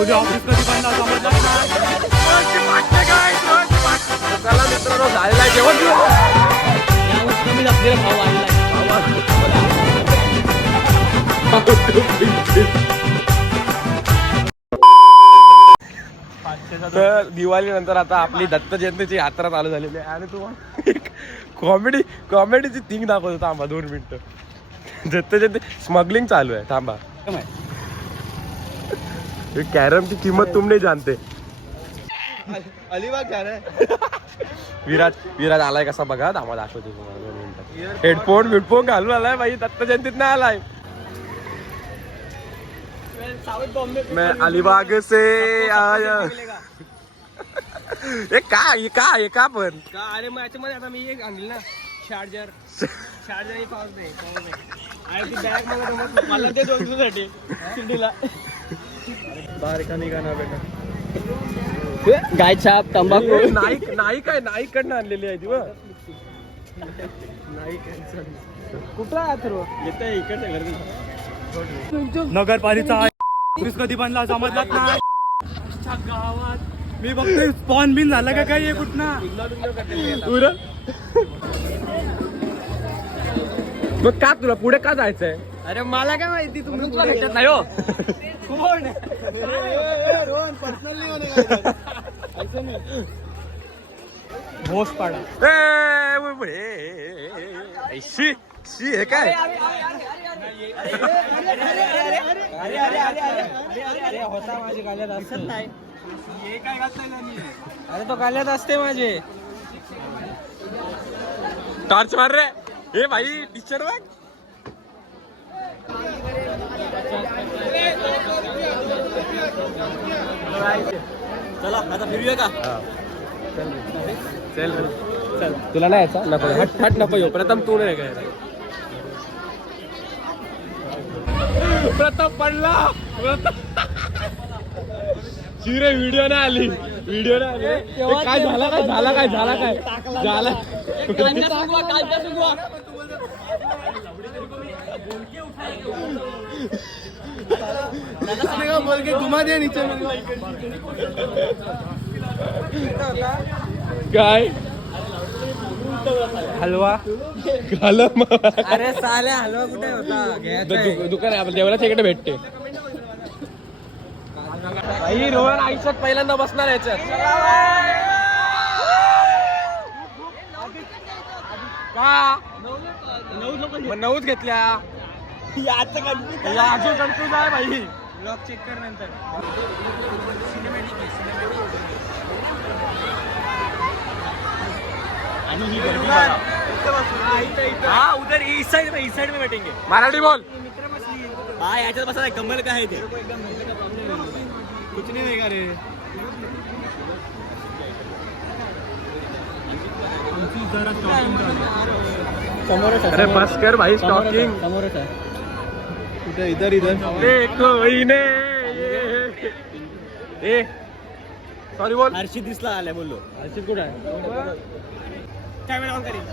Office कधी बनला समजलं चला मित्रांनो झालेला आहे जेवण. यावर्षी कमी असलेला भाव तर दिवाळी नंतर आता आपली दत्त जयंतीची यात्रा चालू झालेली आहे आणि तुम्हाला एक कॉमेडीची थिंग दाखवतो. थांबा 2 मिनिटं. दत्त जयंती स्मगलिंग चालू आहे. थांबा. कॅरम की किंमत तुम नहीं जानते. अलिबाग जा विराज आलाय कसा बघा. थांबा दाखवतो तुम्हाला 2 मिनिटात. हेडफोन घालून आलाय भाई. दत्त जयंतीत नाही आलाय. मैं अलिबाग से आया. हे का पण का? अरे मग याच्यामध्ये आता मी एक आणली ना चार्जर आणि पावर बँक आणि ती बॅग मला ते 2 दिवसासाठी शिर्डीला बाहेर का निघाणार बेटा. गाय छाप तंबाखू नाईक कडनं आणलेली आहे ती. कुठला अथर्व येते इकडे नगरपालिका ऑफिस कधी बनला समजलात ना. गावात मी बघतोय स्पॉन बिन झालं का काही कुठना. मग का तुला पुढे का जायचंय? अरे मला काय माहिती तुम्ही भेटत नाही हो. कोण भोस पाडा शी हे काय? होता माझे गाल्यात असत नाही. अरे तो गाल्यात असते माझे. टॉर्च मार रे. हे भाई टीचर बघ. चला आता फिरूया का? चल तुला नाही यायचा नको. हट नको येऊ. प्रथम तू नाही काय. प्रथम पडला. चिरे व्हिडिओ नाही आली. काय झाला. बोल के घुमा दे नीचे. काय हलवा अरे साल्या हलवा कुठे होता? दुकान आहे आपल्या देवळाच्या इकडे भेटते. भाई रोहन आयुष्यात पहिल्यांदा बसणार याच्यात. का 9च घेतल्या. याचे कन्फ्युज आहे भाई. ब्लॉग चेक कर नंतर. हाँ उधर इस साइड में बैठेंगे. मराठी बोल. हाँ याच्यात बसा. कमल का है ते. कुछ नहीं देगा रे. अरे बस कर भाई. स्टॉकिंग समोरच आहे. कुठे इधर देखो इने. ए सॉरी बोल. हर्षित दिसला आल्या बोललो. हर्षित कुठे आहे? कॅमेरा ऑन करीन.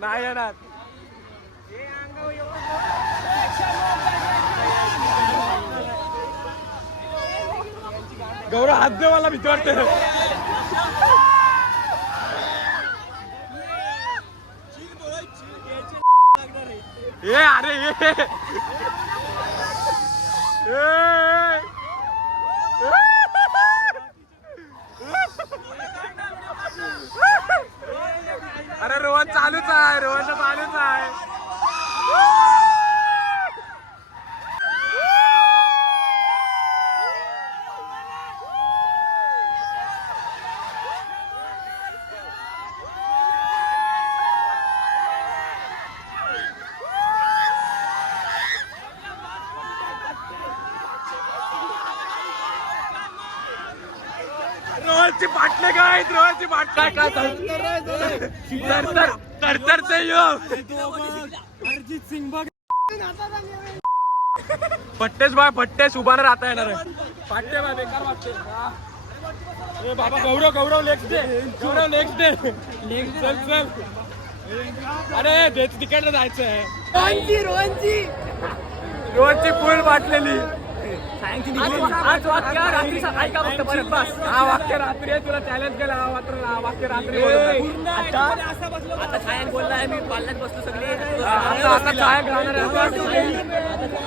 नाही येणार. गौरव हात दे मला भीती वाटते. अरे अरे रोहन चालूच आहे. रोहनची बाटले काय? रोहनची बाटला काय? तरतरते यो. अरिजित सिंग बघ. पट्टेस उभार राहता येणार आहे. पाट्टे बेकार वाटते. बाबा गौरव लेक्स दे. चल अरे तिकडनं जायचं आहे. रोहनची फुल वाटलेली. आज वाक्य रात्री सकाळी का फक्त परत बस. हा वाक्य रात्री आहे, तुला चॅलेंज केला हा वाक्य रात्री आता छायान बोललाय मी पाल्यात बसलो सगळी. आता छायांक राहणार आहे.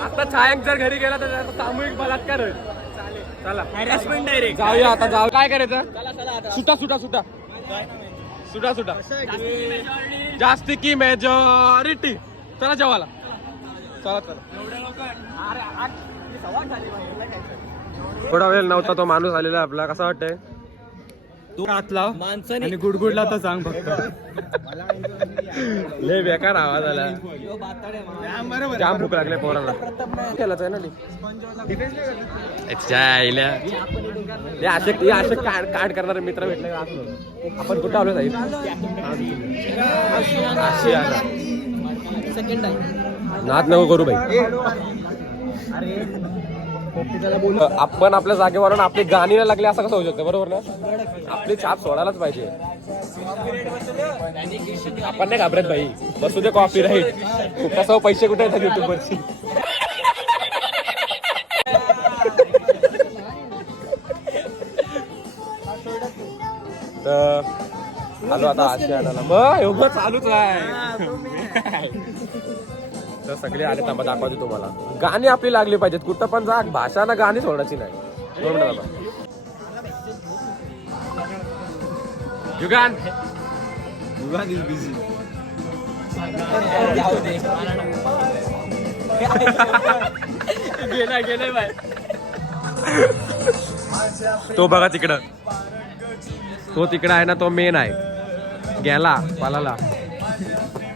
आता छायांक जर घरी गेला तर त्याचा सामूहिक बलात्कार होईल. चला हॅरॅसमेंट डायरेक्ट. जाऊया आता जाऊ. काय करायचं? सुटा जास्ती की मेजॉरिटी. चला जेवायला. चला थोडा वेळ नव्हता तो माणूस आलेला आपला. कसा वाटतंय? तू हात लाव आणि गुडगुडला तर सांग फक्त. लय बेकार आवाज आला. जाम भूक लागले पोरांना. केलाच आहे ना असे कांड करणारे मित्र भेटले का असलो. आपण कुठं आलो जाईल? नाद नको करू भाई. आपण आपल्या जागेवरून आपली गाणी नाही लागली असं कसं होऊ शकतं? बरोबर ना? आपली छाप सोडायलाच पाहिजे. आपण नाही घाबरत भाई. बसू दे कॉपी राईट. कसं पैसे कुठे येतात युट्यूबवरची? तर आलो आता आज चॅनलला. मग एवढं चालूच आहे. तर सगळे आले. थांबा दाखवते तुम्हाला. गाणी आपली लागली पाहिजेत. कुठं पण जा भाषा ना गाणी सोडायची नाही. बरोबर ना बाबा? युगान इज बिझी. गेलाय बाय. तो बघा तिकडं. तो तिकडं आहे ना, तो मेन आहे. गेला पालाला.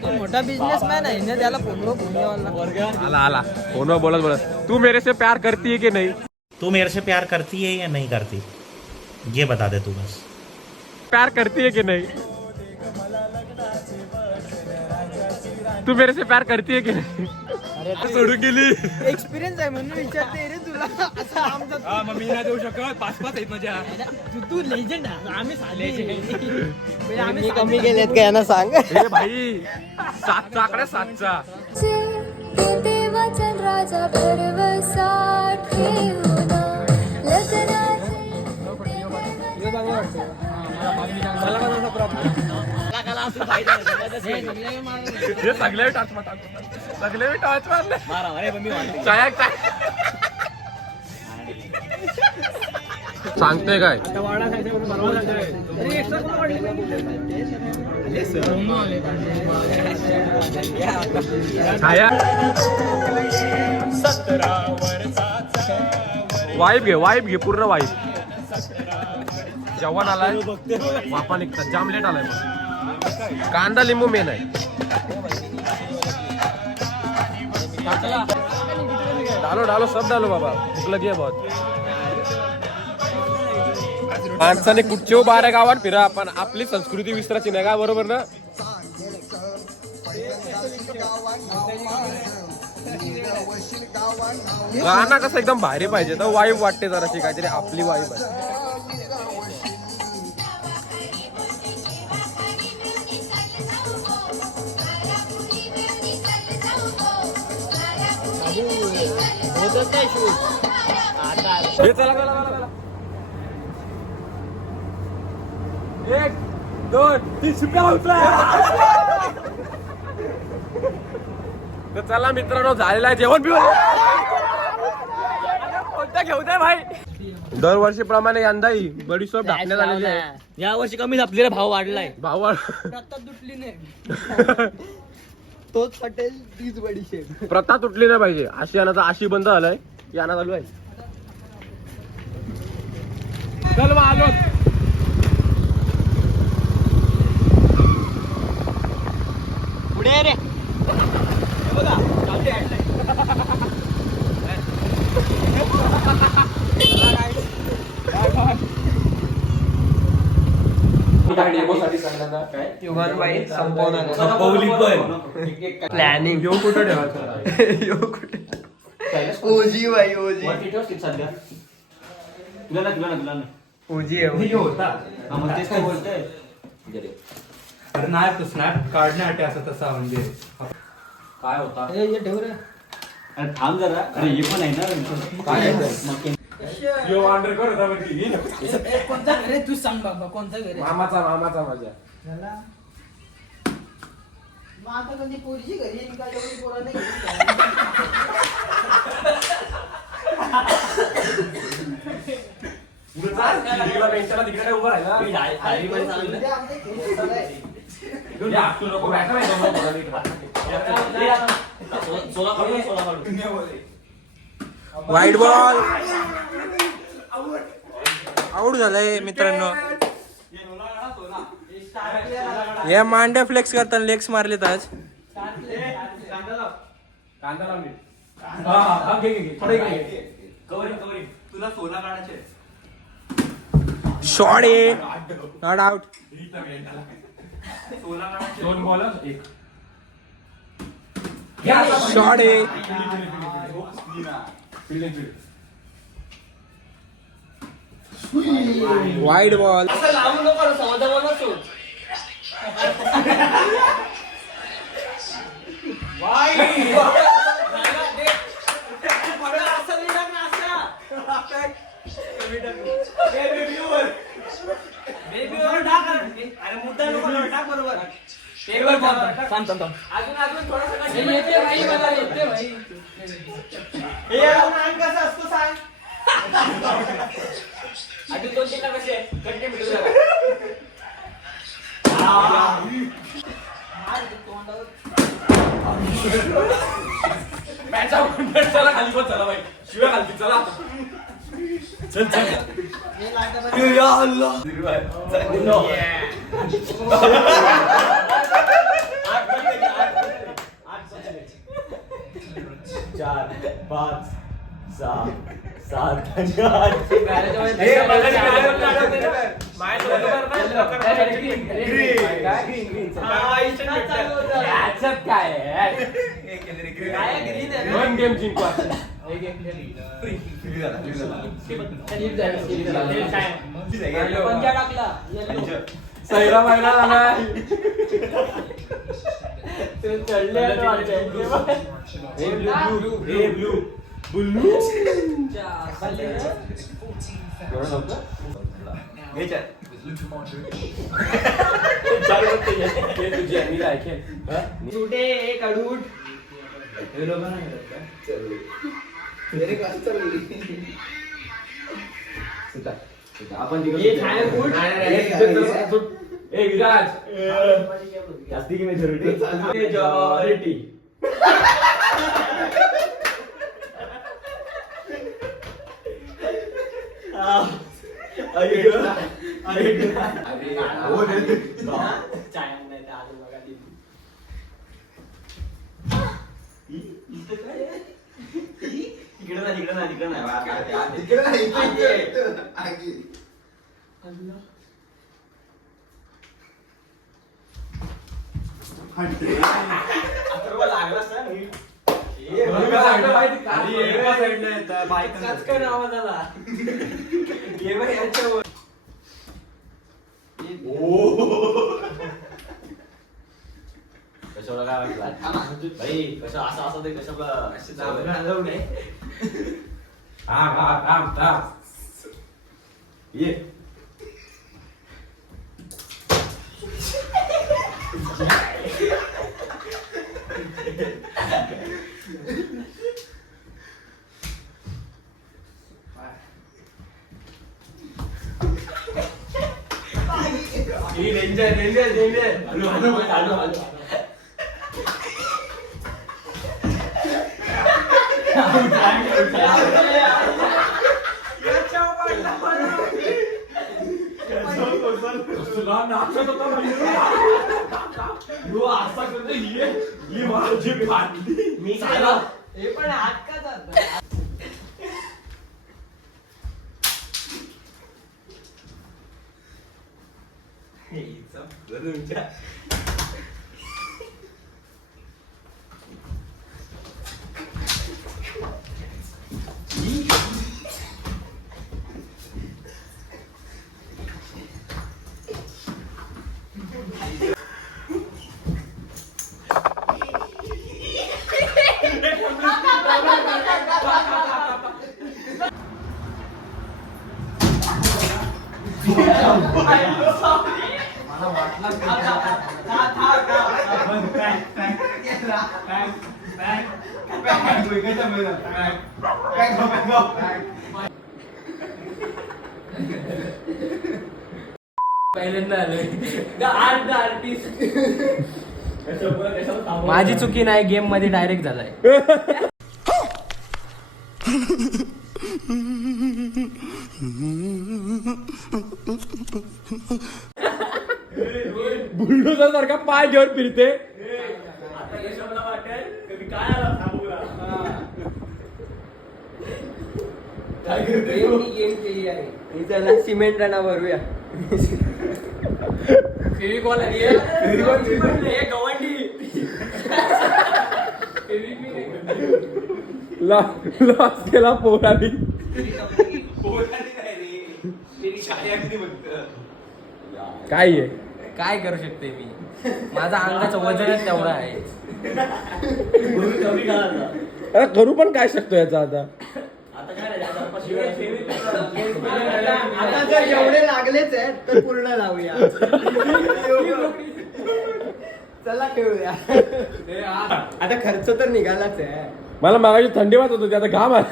मोठा बिझनेसमॅन आहे ना, त्याला फोन आला फोनवर बोलत तू मेरे से प्यार करती है कि नहीं? तू मेरे से प्यार करती है या नहीं करती, ये बता दे तू बस. प्यार करती है कि नहीं? तू मेरे से प्यार करती है की नाही? सोडून गेली. एक्सपिरियन्स आहे म्हणून विचारते रे तुला. असं आमचा मग मी नाही देऊ शकत. 5 आहेत माझ्या. तू लेजंड आहे. आम्ही कमी केलेत का यांना सांग. हे भाई 7चा आकडा 7चा. देवाचल राजा भरवसा ठेवूना हे सगळे टाच मारले. सांगते काय वाईब घे पूर्ण वाईब. जेवण आलाय वापा निघतात. जाम लेट आलाय. कांदा लिंबू मेन आहे. डालो सब डालो बाबा. भूक लगी है बहुत. माणसाने कुठच्या बाऱ्या गावात फिरा. आपण आपली संस्कृती विसरायची नाही का? बरोबर ना? गाणं कसं एकदम भारी पाहिजे. तर वाईब वाटते जराशी काहीतरी आपली वाईब आहे. चला 1 2 3 शिप्या उचला. तर चला मित्रांनो, झालेला आहे जेवण पिवण. कोणता घेऊ दे भाई. दरवर्षीप्रमाणे यंदाही बडीशोप ढाकण्यात आलेली आहे. या वर्षी कमी झापलेला भाव वाढलाय. भाऊ तुटली नाही. तोच हॉटेल तीच बडीशेप. प्रथा तुटली नाही पाहिजे. आशियानाचा आशी बंद झालाय. याना चालू आहे. चल मग आलो. पुढे रे बघा. युगानबाई संपवली पण प्लॅनिंग. यो कुठं ठेवायचं? यो कुठे ओजी बाई ओजी. ओजी होता. अरे नाही तो स्नॅप काढण्यासाठी असं तसा म्हणजे काय होता? ठेव रे. थांब जरा. अरे हे पण आहे ना. ऑर्डर कर होता म्हणजे कोणता घर आहे तू सांग बाबा कोणता घर आहे मामाचा माझ्या मग आता कधी पोरीची घरी येईन का तेवढी पोरं नाही तिकडे उभं राहिला वाईट बॉल आउट झालाय मित्रांनो. या मांड्या फ्लेक्स करताना लेग्स मारलेत आज. कांदा लावली हा घे थोडे घे तुला सोला काढायचे. शॉट आहे नॉट आउट. दोन बॉल एक शॉट आहे वाईड बॉल. असं लावून नको समजा सोड कसं असतो सांग अजून 2-3 कसे कट्टे मिळू चला खाली पण चला बाई शिव्या खालती चला चल चल दोन गेम जिंकू पंजा टाकला सैरा महिना झाला चढले बुल्लू झुटे एक अडूट आपण ए विराज जास्ती की मेजॉरिटी कशाला काय वाटलं भाई कसं असं असं ते कशाला ये डेंजर हॅलो हे पण हात का जात पहिल्यांदा आलोय माझी चुकी नाही, गेम मध्ये डायरेक्ट झालाय. बुलडोझर सारखा पाय घेऊन फिरते. गेम केली आहे. त्याला सिमेंट रना भरूया. फेविकॉल लॉस केला पोरानी. काय आहे? काय करू शकते मी? माझा अंगाचं वजनच तेवढं आहे. अरे करू पण काय शकतो याचा आता? आता जर एवढे लागलेच आहेत तर पूर्ण लावूया. चला खेळूया. आता खर्च तर निघालाच आहे. मला मागाची थंडी वाजत होती, आता घाम आहे.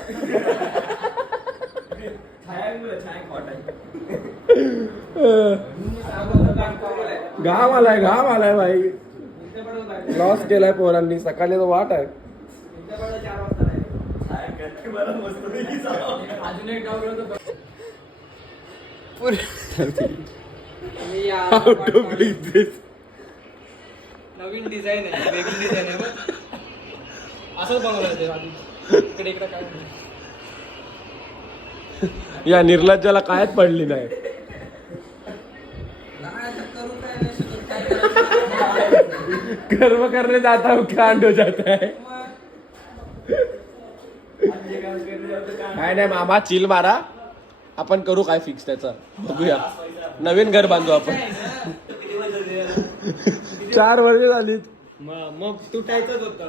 घाम आलाय भाई. लॉस केलाय पोरांनी. सकाळी तर वाट आहे. अजून एक डाव नवीन डिझाईन आहे, वेगळी डिझाईन आहे. बघ असंच बनवलं इकडे इकडे काय या निर्लज्जाला कायच पडली नाही. कर्म करने जाता हूँ कांड हो जाता है. काय नाही मामा, चिल मारा. आपण करू काय फिक्स त्याचा, बघूया. नवीन घर बांधू आपण. 4 वर्ष झालीत. मग तुटायचंच होतं.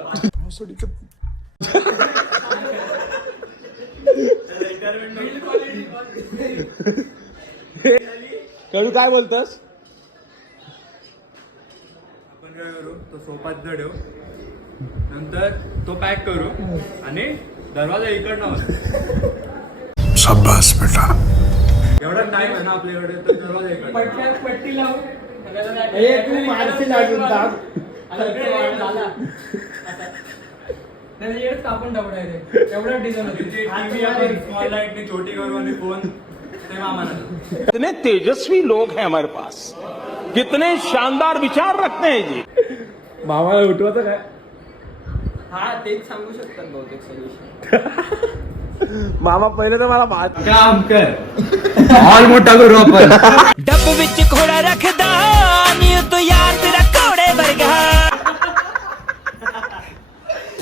कळू काय बोलतस? आपण काय करू, तो सोफा तिथं ठेवू, नंतर तो पॅक करू आणि दरवाजा इकडनं शाबाश बेटा. एवढा टाइम आहे ना आपल्याकडे, तर दरवाजा इकडनं. पट्टी लावून तू मारशी लागून टाक. कापून टाकू एवढा डिझाईन होती. स्मॉल लाईटने छोटी करू आणि फोन ते मामाला. कितने तेजस्वी लोग हैं हमारे पास, कितने शानदार विचार रखते हैं जी. मामाला उठवायचं काय? हा तेच सांगू शकतात बहुतेक सोल्युशन. मामा पहिले तर मला बात काम कर. हॉल मोठा करू आपण. डब विच घोड़ा रखदा नी तो यार तेरा घोड़े वर्गा.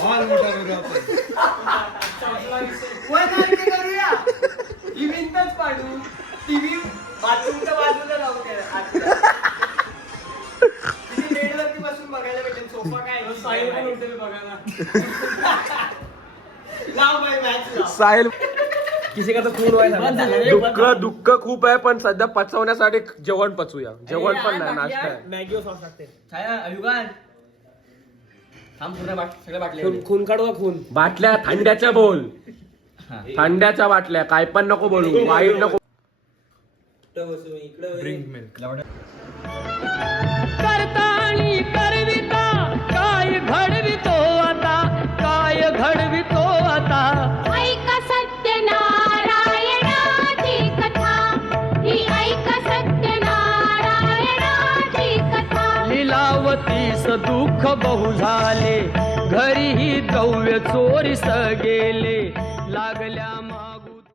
हॉल मोठा करू आपण. करूया. इव्हिंगच पाडू. टीव्ही बाथरूमच्या बाजूला लावू द्या. बेडवरती बसून बघायला भेटेल. सोफा काय साईल पण उठेल बघायला. लाव बाई मॅच लाव. साहिल किसी का तो खून व्हायला. दुःख खूप आहे, पण सध्या पचवण्यासाठी जेवण पचवूया. जेवण पण नाही, नाश्ता आहे. मॅगी सॉस लागते. छाया युगान थांब पूर्ण सगळे बाटले. खून काढू का खून? बाटल्या थंड्याच्या बोल. थंड्याच्या बाटल्या. काय पण नको बोलू, वाईट नको. Drink milk. करताळी करविता काय घडवितो आता, काय घडवितो आता. ऐका सत्यनारायणाची कथा, ही ऐका सत्यनारायणाची कथा. लीलावतीस दुःख बहु झाले, घरीही द्रव्य चोरीस गेले. लागल्या